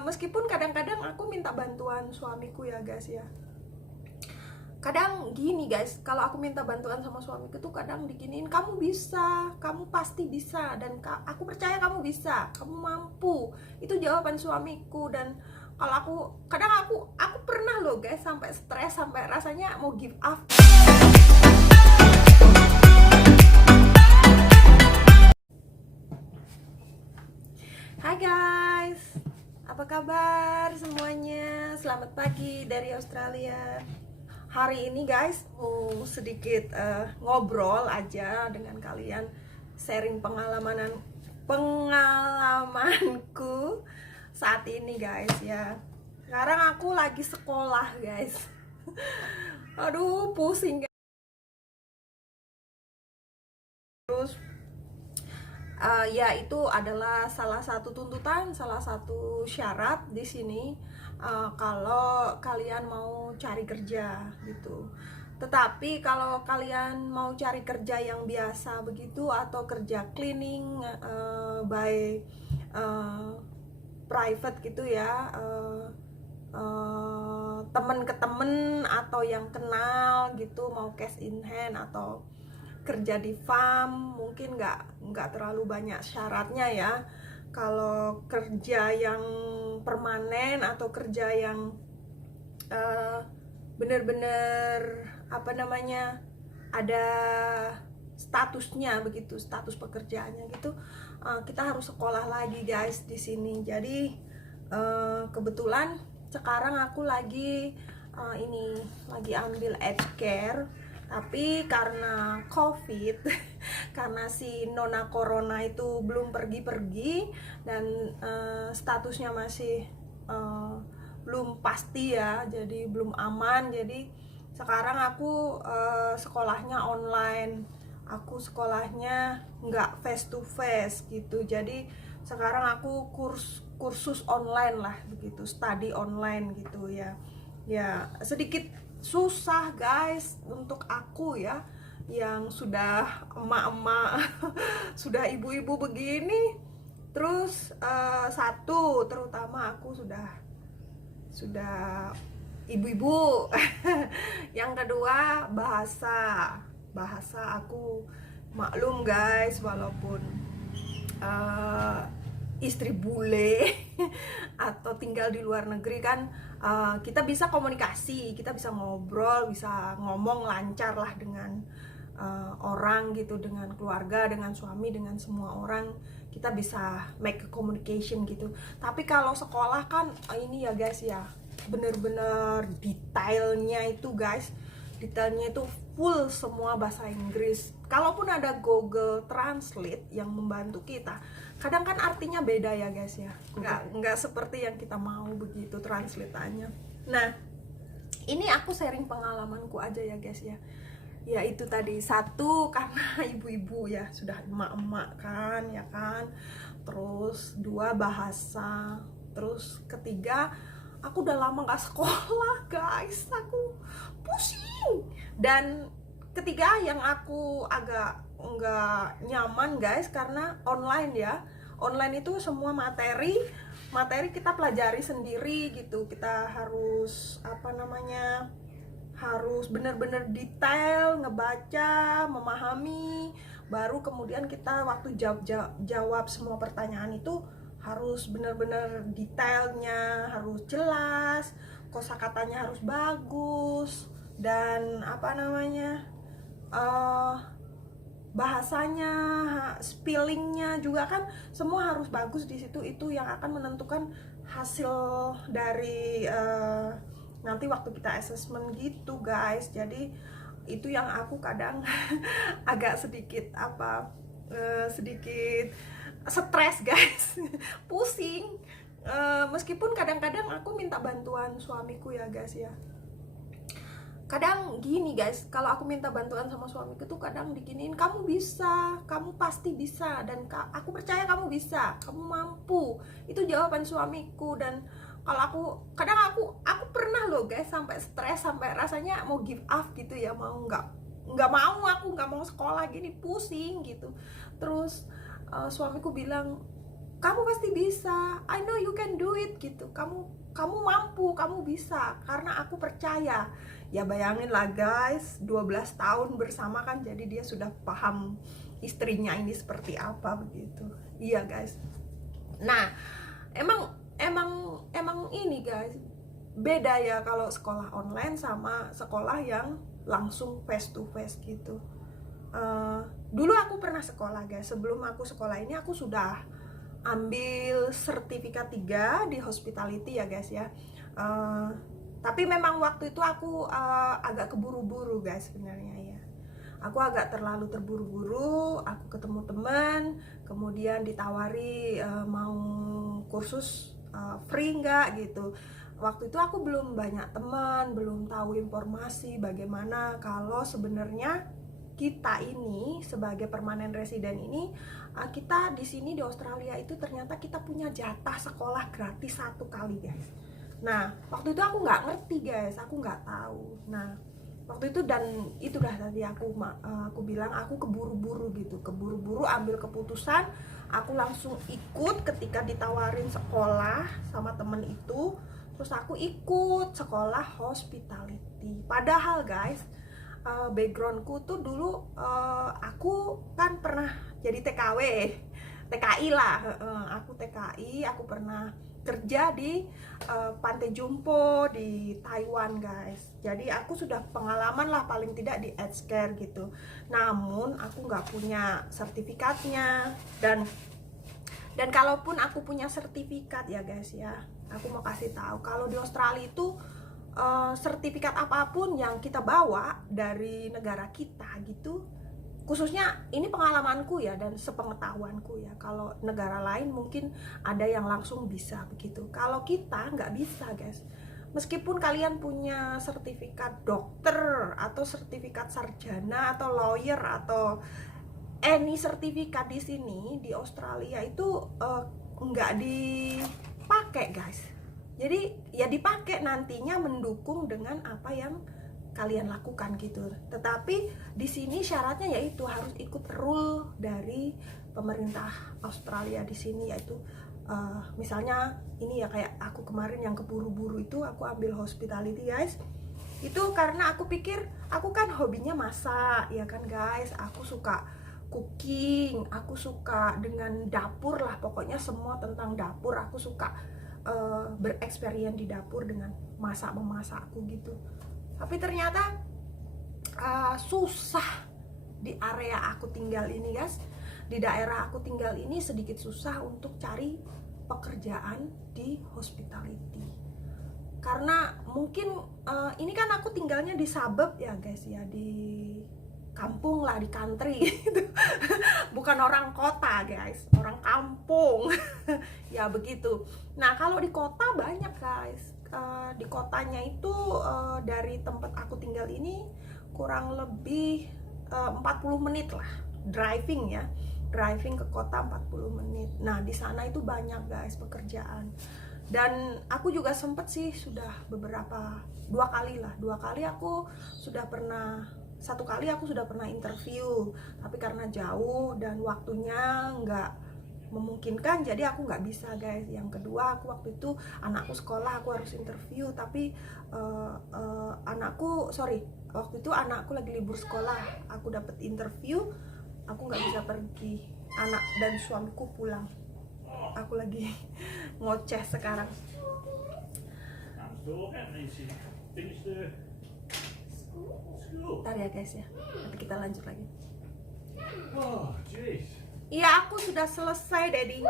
Meskipun kadang-kadang aku minta bantuan suamiku ya guys ya. Kadang gini guys, kalau aku minta bantuan sama suamiku tuh kadang diginiin, kamu bisa, kamu pasti bisa, dan aku percaya kamu bisa, kamu mampu. Itu jawaban suamiku. Dan kalau aku pernah loh guys sampai stres, sampai rasanya mau give up. Hai guys, apa kabar semuanya? Selamat pagi dari Australia. Hari ini guys mau sedikit ngobrol aja dengan kalian, sharing pengalamanku saat ini guys ya. Sekarang aku lagi sekolah guys. Aduh pusing guys. Terus ya itu adalah salah satu tuntutan, salah satu syarat di sini kalau kalian mau cari kerja gitu. Tetapi kalau kalian mau cari kerja yang biasa begitu atau kerja cleaning by private gitu ya, temen ke temen atau yang kenal gitu, mau cash in hand atau kerja di farm, mungkin nggak terlalu banyak syaratnya ya. Kalau kerja yang permanen atau kerja yang bener-bener apa namanya ada statusnya begitu, status pekerjaannya gitu, kita harus sekolah lagi guys di sini. Jadi kebetulan sekarang aku lagi lagi ambil aged care. Tapi karena COVID, karena si Nona Corona itu belum pergi-pergi dan statusnya masih belum pasti ya, jadi belum aman. Jadi sekarang aku sekolahnya online, aku sekolahnya nggak face to face gitu. Jadi sekarang aku kursus online lah begitu, study online gitu ya. Ya sedikit susah guys untuk aku ya, yang sudah emak-emak sudah ibu-ibu begini. Terus satu, terutama aku sudah ibu-ibu. Yang kedua bahasa aku maklum guys, walaupun istri bule atau tinggal di luar negeri kan, kita bisa komunikasi, kita bisa ngobrol, bisa ngomong lancar lah dengan orang gitu, dengan keluarga, dengan suami, dengan semua orang kita bisa make a communication gitu. Tapi kalau sekolah kan ini ya guys ya, bener-bener detailnya itu guys, detailnya itu full semua bahasa Inggris. Kalaupun ada Google Translate yang membantu kita, kadang kan artinya beda ya guys ya, nggak seperti yang kita mau begitu translate-nya. Nah ini aku sharing pengalamanku aja ya guys ya. Ya itu tadi, satu karena ibu-ibu ya, sudah emak-emak kan ya kan. Terus dua, bahasa. Terus ketiga, aku udah lama gak sekolah guys, aku pusing. Dan ketiga yang aku agak nggak nyaman guys, karena online ya. Online itu semua materi kita pelajari sendiri gitu. Kita harus harus benar-benar detail, ngebaca, memahami, baru kemudian kita waktu jawab semua pertanyaan itu harus benar-benar detailnya, harus jelas, kosakatanya harus bagus, dan bahasanya, spellingnya juga kan semua harus bagus di situ. Itu yang akan menentukan hasil dari nanti waktu kita assessment gitu guys. Jadi itu yang aku kadang agak sedikit sedikit stres guys, pusing. Meskipun kadang-kadang aku minta bantuan suamiku ya guys ya. Kadang gini guys, kalau aku minta bantuan sama suamiku tuh kadang diginiin, kamu bisa, kamu pasti bisa, dan aku percaya kamu bisa, kamu mampu. Itu jawaban suamiku. Dan kalau aku pernah loh guys sampai stres, sampai rasanya mau give up gitu ya, mau aku nggak mau sekolah gini, pusing gitu. Terus suamiku bilang, kamu pasti bisa, I know you can do it gitu, kamu mampu, kamu bisa, karena aku percaya. Ya bayangin lah guys, 12 tahun bersama kan, jadi dia sudah paham istrinya ini seperti apa begitu. Iya guys. Nah, emang ini guys, beda ya kalau sekolah online sama sekolah yang langsung face to face gitu. Dulu aku pernah sekolah guys, sebelum aku sekolah ini aku sudah ambil sertifikat 3 di hospitality ya guys ya. Tapi memang waktu itu aku agak keburu-buru guys sebenarnya ya. Aku agak terlalu terburu-buru, aku ketemu teman, kemudian ditawari mau kursus free nggak gitu. Waktu itu aku belum banyak teman, belum tahu informasi bagaimana kalau sebenarnya kita ini sebagai permanent resident ini, kita di sini di Australia itu ternyata kita punya jatah sekolah gratis 1 kali guys. Nah waktu itu aku nggak ngerti guys, aku nggak tahu. Nah waktu itu, dan itu dah tadi aku bilang aku keburu-buru gitu, keburu-buru ambil keputusan. Aku langsung ikut ketika ditawarin sekolah sama temen itu, terus aku ikut sekolah hospitality. Padahal guys, backgroundku tuh dulu aku kan pernah jadi TKI lah. Aku TKI, aku pernah kerja di Pantai Jompo di Taiwan guys. Jadi aku sudah pengalaman lah paling tidak di aged care gitu. Namun aku nggak punya sertifikatnya, dan kalaupun aku punya sertifikat ya guys ya, aku mau kasih tahu kalau di Australia itu sertifikat apapun yang kita bawa dari negara kita gitu, khususnya ini pengalamanku ya dan sepengetahuanku ya, kalau negara lain mungkin ada yang langsung bisa begitu, kalau kita nggak bisa guys. Meskipun kalian punya sertifikat dokter atau sertifikat sarjana atau lawyer atau any sertifikat di sini di Australia itu nggak dipakai guys. Jadi ya dipakai nantinya mendukung dengan apa yang kalian lakukan gitu. Tetapi di sini syaratnya yaitu harus ikut rule dari pemerintah Australia di sini, yaitu misalnya ini ya kayak aku kemarin yang keburu-buru itu aku ambil hospitality guys. Itu karena aku pikir aku kan hobinya masak ya kan guys. Aku suka cooking, aku suka dengan dapur lah, pokoknya semua tentang dapur. Aku suka bereksperience di dapur dengan memasak aku gitu. Tapi ternyata susah di area aku tinggal ini guys. Di daerah aku tinggal ini sedikit susah untuk cari pekerjaan di hospitality. Karena mungkin ini kan aku tinggalnya di suburb ya guys ya, di kampung lah, di country gitu. Bukan orang kota guys, orang kampung. Ya begitu. Nah kalau di kota banyak guys. Di kotanya itu dari tempat aku tinggal ini kurang lebih 40 menit lah driving ya, driving ke kota 40 menit. Nah di sana itu banyak guys pekerjaan, dan aku juga sempet sih sudah dua kali aku sudah pernah, 1 kali aku sudah pernah interview, tapi karena jauh dan waktunya nggak memungkinkan jadi aku nggak bisa guys. Yang kedua, aku waktu itu anakku sekolah, aku harus interview, tapi waktu itu anakku lagi libur sekolah, aku dapat interview, aku nggak bisa pergi, anak dan suamiku pulang, aku lagi ngoceh sekarang. Ntar ya guys ya, nanti kita lanjut lagi. Oh, jeez. Iya, aku sudah selesai, Daddy.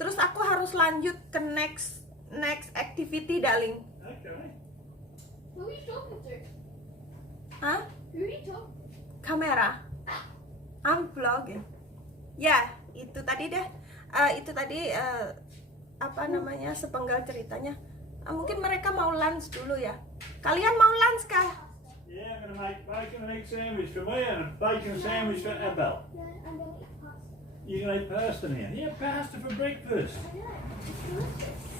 Terus aku harus lanjut ke next activity, darling. Okay. Who are you talking to? Hah? Who are you talking? Kamera. I'm vlogging. Ya, itu tadi deh. Itu tadi apa namanya, sepenggal ceritanya. Mungkin mereka mau lunch dulu ya. Kalian mau lunch kah? Yeah, I'm going to make bacon and egg sandwich for me and a bacon sandwich for Abel. No, I'm going to eat pasta. You're going to eat pasta now? Yeah, pasta for breakfast. I know. It's delicious.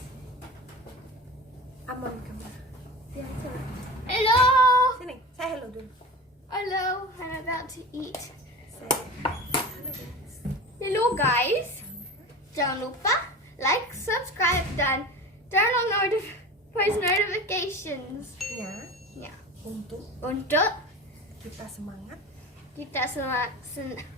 I'm on camera. Sini. Hello! Sini, say hello dulu. Hello, I'm about to eat. Say hello guys. Hello, guys. Jangan lupa like, subscribe, dan turn on post notifications. Ya, Ya. untuk Untuk kita semangat kita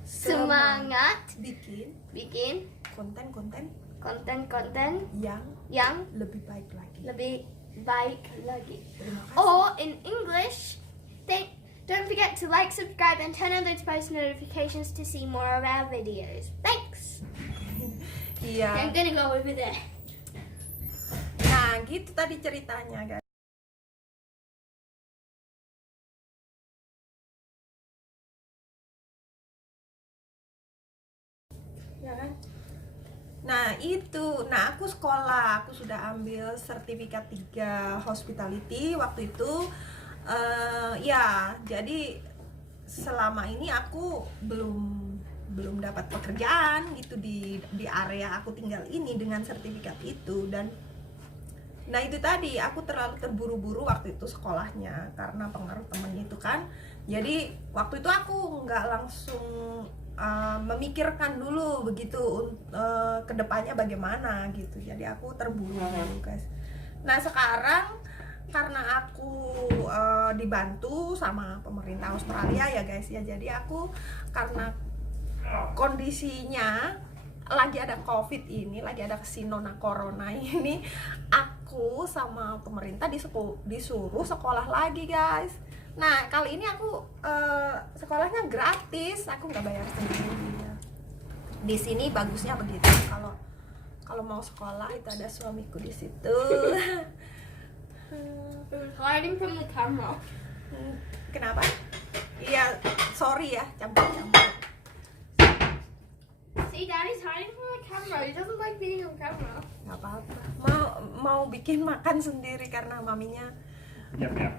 semangat bikin bikin konten-konten konten-konten yang lebih baik lagi. lebih baik lagi. Terima kasih. Or in English, don't forget to like, subscribe, and turn on those post notifications to see more of our videos. Thanks. Iya. I'm gonna go over there. Nah, gitu tadi ceritanya, guys. Ya kan? Nah, aku sekolah, aku sudah ambil sertifikat 3 hospitality waktu itu. Ya, jadi selama ini aku belum dapat pekerjaan gitu di area aku tinggal ini dengan sertifikat itu. Dan nah itu tadi, aku terlalu terburu-buru waktu itu sekolahnya karena pengaruh temennya itu kan. Jadi waktu itu aku nggak langsung memikirkan dulu begitu kedepannya bagaimana gitu. Jadi aku terburu-buru, guys. Nah sekarang karena aku dibantu sama pemerintah Australia ya guys ya, jadi aku karena kondisinya lagi ada COVID ini, lagi ada Sinona Corona ini, aku sama pemerintah disuruh sekolah lagi, guys. Nah kali ini aku sekolahnya gratis, aku nggak bayar sendiri. Ya. Di sini bagusnya begitu, kalau mau sekolah itu ada suamiku di situ. Hiding from the camera. Kenapa? Iya, sorry ya, campur-campur. See, Daddy's hiding from the camera. He doesn't like being on camera. Nggak apa-apa. Mau bikin makan sendiri karena maminya. Yap, yap.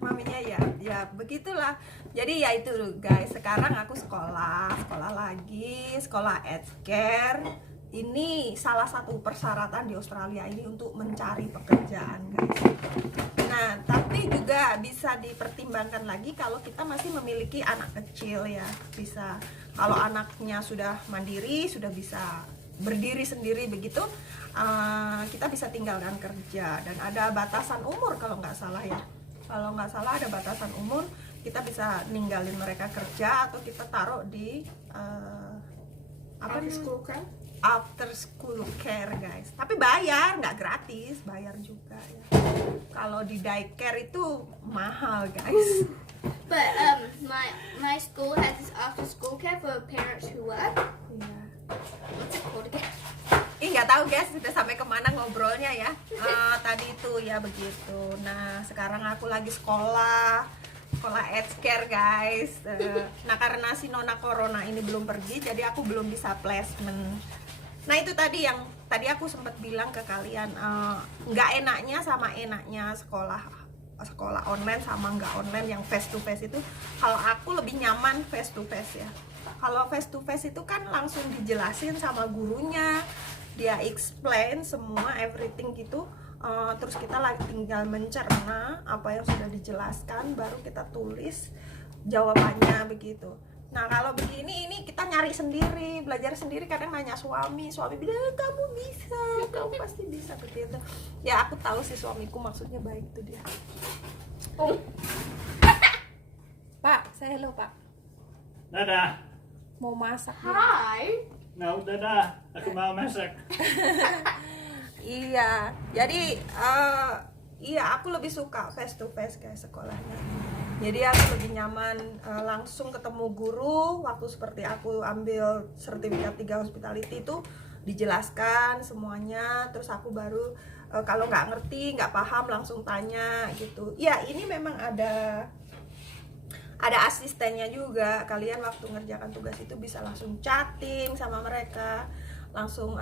Maminya ya begitulah. Jadi ya itu guys, sekarang aku sekolah lagi, sekolah healthcare. Ini salah satu persyaratan di Australia ini untuk mencari pekerjaan, guys. Nah, tapi juga bisa dipertimbangkan lagi kalau kita masih memiliki anak kecil ya. Bisa, kalau anaknya sudah mandiri, sudah bisa berdiri sendiri begitu, kita bisa tinggalkan kerja. Dan ada batasan umur kalau nggak salah ya. Kalau nggak salah ada batasan umur, kita bisa ninggalin mereka kerja atau kita taruh di apa nih? After school care, guys. Tapi bayar, nggak gratis, bayar juga ya. Kalau di daycare itu mahal, guys. But my school has this after school care for parents who work. Iya. What's it called again? Nggak tahu guys, sudah sampai kemana ngobrolnya ya. Tadi itu ya begitu. Nah sekarang aku lagi sekolah healthcare, guys. Nah karena si Nona Corona ini belum pergi, jadi aku belum bisa placement. Nah itu tadi yang tadi aku sempat bilang ke kalian, nggak enaknya sama enaknya sekolah online sama nggak online yang face to face itu. Kalau aku lebih nyaman face to face ya. Kalau face to face itu kan langsung dijelasin sama gurunya, dia explain semua everything gitu. Terus kita lagi tinggal mencerna apa yang sudah dijelaskan, baru kita tulis jawabannya begitu. Nah kalau begini ini kita nyari sendiri, belajar sendiri. Kadang nanya suami bilang kamu bisa, kamu pasti bisa begitu. Ya aku tahu sih suamiku maksudnya baik tuh dia. Oh. Pak, saya hello Pak. Dadah. Mau masak ya? Hi. No, dadah. Aku mau masak. Iya, jadi iya aku lebih suka face to face guys sekolahnya. Jadi aku lebih nyaman langsung ketemu guru. Waktu seperti aku ambil sertifikat 3 hospitality itu dijelaskan semuanya. Terus aku baru kalau nggak ngerti, nggak paham langsung tanya gitu. Ya ini memang ada asistennya juga. Kalian waktu ngerjakan tugas itu bisa langsung chatting sama mereka, langsung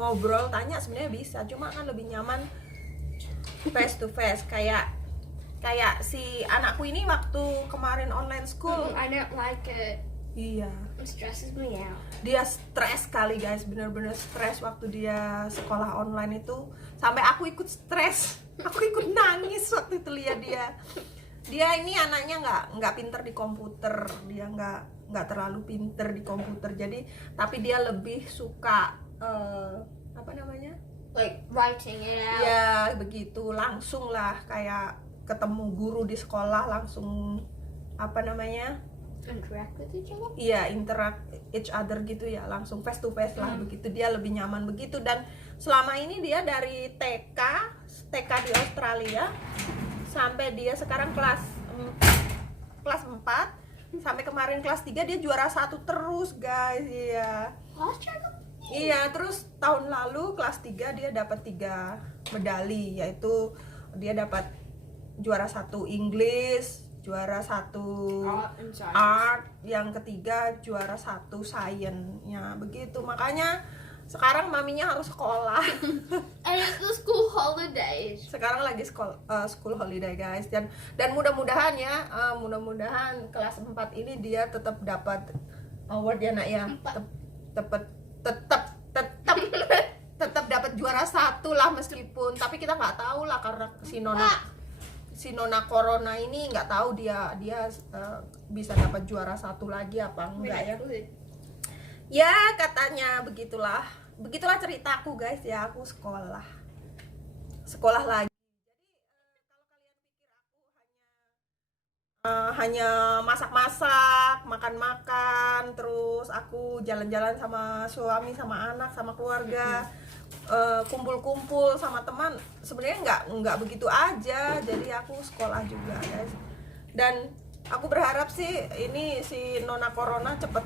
ngobrol, tanya sebenarnya bisa. Cuma kan lebih nyaman face to face. Kayak si anakku ini waktu kemarin online school. I don't like it. Iya. It stresses me out. Dia stres sekali guys, bener-bener stres waktu dia sekolah online itu. Sampai aku ikut stres, aku ikut nangis waktu itu lihat dia. Dia ini anaknya nggak pinter di komputer, dia nggak terlalu pinter di komputer, jadi tapi dia lebih suka apa namanya, Like writing it out. ya begitu, langsung lah kayak ketemu guru di sekolah langsung apa namanya, Interact with each other. iya interact each other gitu ya, langsung face to face lah begitu, dia lebih nyaman begitu. Dan selama ini dia dari TK di Australia sampai dia sekarang kelas 4 sampai kemarin kelas 3 dia juara 1 terus guys. Iya. Last year. Iya, terus tahun lalu kelas 3 dia dapat 3 medali, yaitu dia dapat juara 1 English, juara 1 Art and science. art, yang ketiga juara 1 science. Ya, begitu. Makanya sekarang maminya harus sekolah. And it's the school holidays. Sekarang lagi school holiday guys, dan mudah-mudahan ya, mudah-mudahan kelas 4 ini dia tetap dapat award ya nak ya. Tetap dapat juara 1 lah, meskipun tapi kita nggak tahu lah karena si nona corona ini, nggak tahu dia bisa dapat juara 1 lagi apa enggak ya. Ya katanya begitulah ceritaku guys ya. Aku sekolah lagi. Hanya masak-masak, makan-makan, terus aku jalan-jalan sama suami, sama anak, sama keluarga, kumpul-kumpul sama teman. Sebenarnya nggak begitu aja, jadi aku sekolah juga guys. Dan aku berharap sih ini si nona corona cepet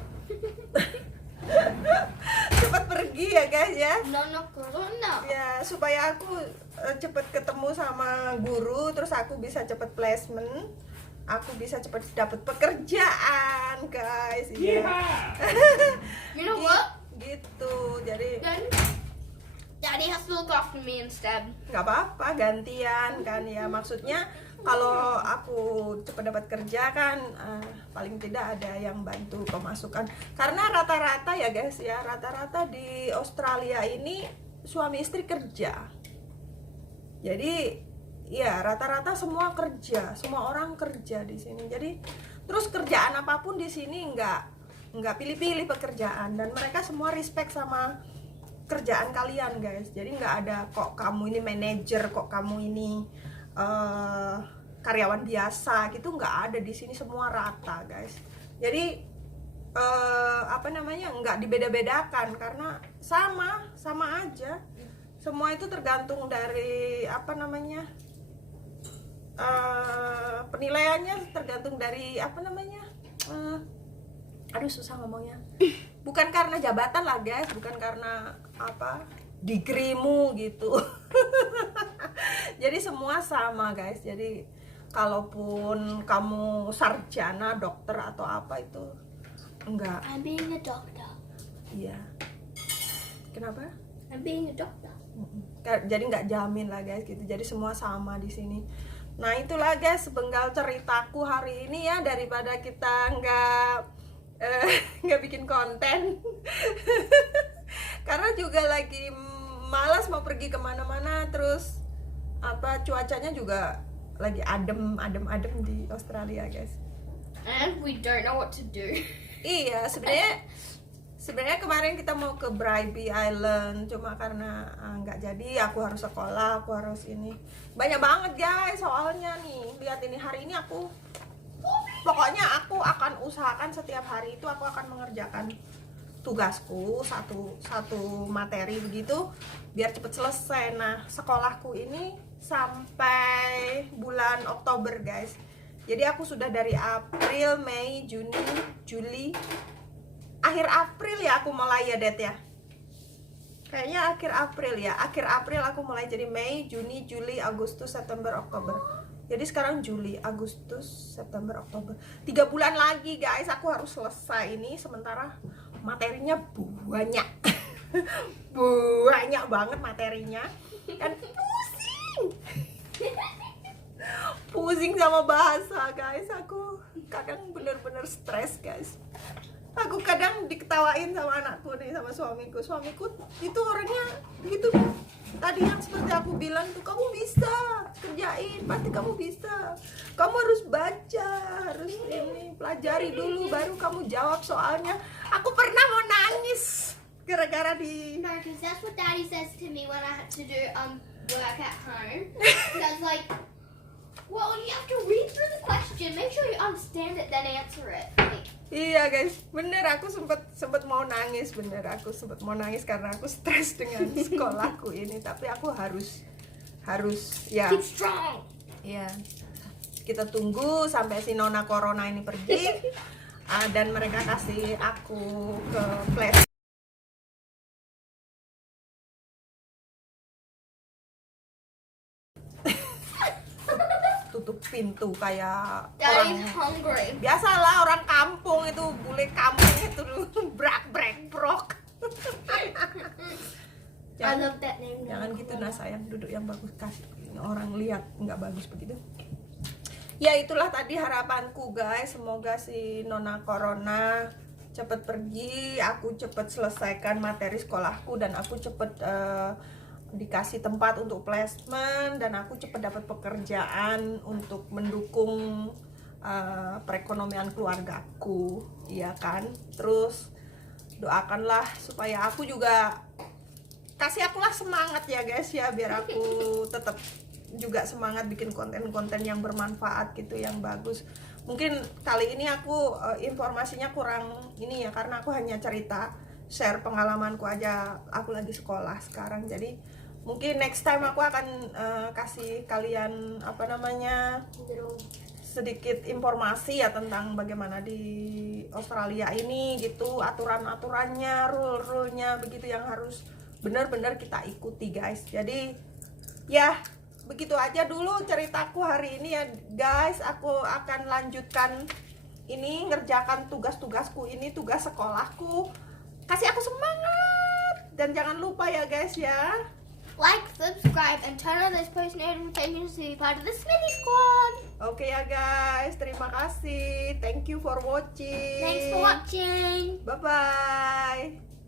pergi ya guys ya. No corona. Ya, supaya aku cepet ketemu sama guru, terus aku bisa cepet placement, aku bisa cepet dapat pekerjaan guys. Iya. You know what? Gitu, jadi Then Daddy has to look after me instead. nggak apa-apa, gantian kan ya. Maksudnya kalau aku cepat dapat kerja kan, paling tidak ada yang bantu pemasukan. Karena rata-rata ya guys ya, rata-rata di Australia ini suami istri kerja. Jadi ya rata-rata semua kerja, semua orang kerja di sini. Jadi terus kerjaan apapun di sini nggak pilih-pilih pekerjaan, dan mereka semua respect sama kerjaan kalian guys. Jadi nggak ada kok kamu ini manajer, kok kamu ini karyawan biasa gitu, nggak ada di sini, semua rata guys. Jadi apa namanya, nggak dibeda-bedakan karena sama aja. Semua itu tergantung dari apa namanya, penilaiannya tergantung dari apa namanya, aduh susah ngomongnya. Bukan karena jabatan lah guys, bukan karena apa degreemu gitu. Jadi semua sama guys. Jadi kalaupun kamu sarjana, dokter atau apa itu enggak. I'm being a doctor. Iya. Kenapa? I'm being a doctor. Jadi nggak jamin lah guys gitu. Jadi semua sama di sini. Nah itulah guys sepenggal ceritaku hari ini ya, daripada kita nggak bikin konten. Karena juga lagi malas mau pergi kemana-mana, terus apa cuacanya juga lagi adem di Australia guys. And we don't know what to do. Iya, sebenarnya kemarin kita mau ke Bribie Island, cuma karena nggak jadi, aku harus sekolah, aku harus ini. Banyak banget guys soalnya nih. Lihat ini, hari ini pokoknya aku akan usahakan setiap hari itu aku akan mengerjakan tugasku satu materi begitu biar cepet selesai. Nah sekolahku ini sampai bulan Oktober guys. Jadi aku sudah dari April, Mei, Juni, Juli, akhir April ya aku mulai ya Det ya. Kayaknya akhir April aku mulai, jadi Mei, Juni, Juli, Agustus, September, Oktober. Jadi sekarang Juli, Agustus, September, Oktober, 3 bulan lagi guys aku harus selesai ini. Sementara materinya banyak. Banyak banget materinya. Dan pusing sama bahasa guys. Aku kadang bener-bener stres guys. Aku kadang diketawain sama anakku nih, sama suamiku itu orangnya gitu tadi yang seperti aku bilang tuh, kamu bisa kerjain, pasti kamu bisa. Kamu harus baca, harus ini, pelajari dulu baru kamu jawab soalnya. Aku pernah mau nangis gara-gara di No, because that's what Daddy says to me when I had to do work at home. That's like, well, you have to read through the question, make sure you understand it, then answer it. Like, Iya guys, bener aku sempet mau nangis, bener aku sempet mau nangis karena aku stres dengan sekolahku ini, tapi aku harus ya, keep strong. ya kita tunggu sampai si Nona Corona ini pergi dan mereka kasih aku ke flash. Tutup pintu kayak Daddy's orang hungry. biasalah orang kampung itu, bule kampung itu brak brok. I love that name. Jangan gitu nah sayang, duduk yang bagus, kasih orang lihat nggak bagus begitu. Ya itulah tadi harapanku guys, semoga si Nona Corona cepet pergi, aku cepet selesaikan materi sekolahku dan aku cepet dikasih tempat untuk placement dan aku cepet dapat pekerjaan untuk mendukung perekonomian keluargaku, iya kan. Terus doakanlah supaya aku juga, kasih akulah semangat ya guys ya, biar aku tetap juga semangat bikin konten-konten yang bermanfaat gitu, yang bagus. Mungkin kali ini aku informasinya kurang ini ya, karena aku hanya cerita, share pengalamanku aja, aku lagi sekolah sekarang. Jadi mungkin next time aku akan kasih kalian apa namanya, sedikit informasi ya tentang bagaimana di Australia ini gitu, aturan-aturannya, rule-rule-nya begitu yang harus benar-benar kita ikuti guys. Jadi ya begitu aja dulu ceritaku hari ini ya guys. Aku akan lanjutkan ini, ngerjakan tugas-tugasku ini, tugas sekolahku. Kasih aku semangat dan jangan lupa ya guys ya, Like, subscribe, and turn on those post notifications to be part of the Smithy Squad. oke ya guys, terima kasih, thank you for watching. Thanks for watching. Bye bye.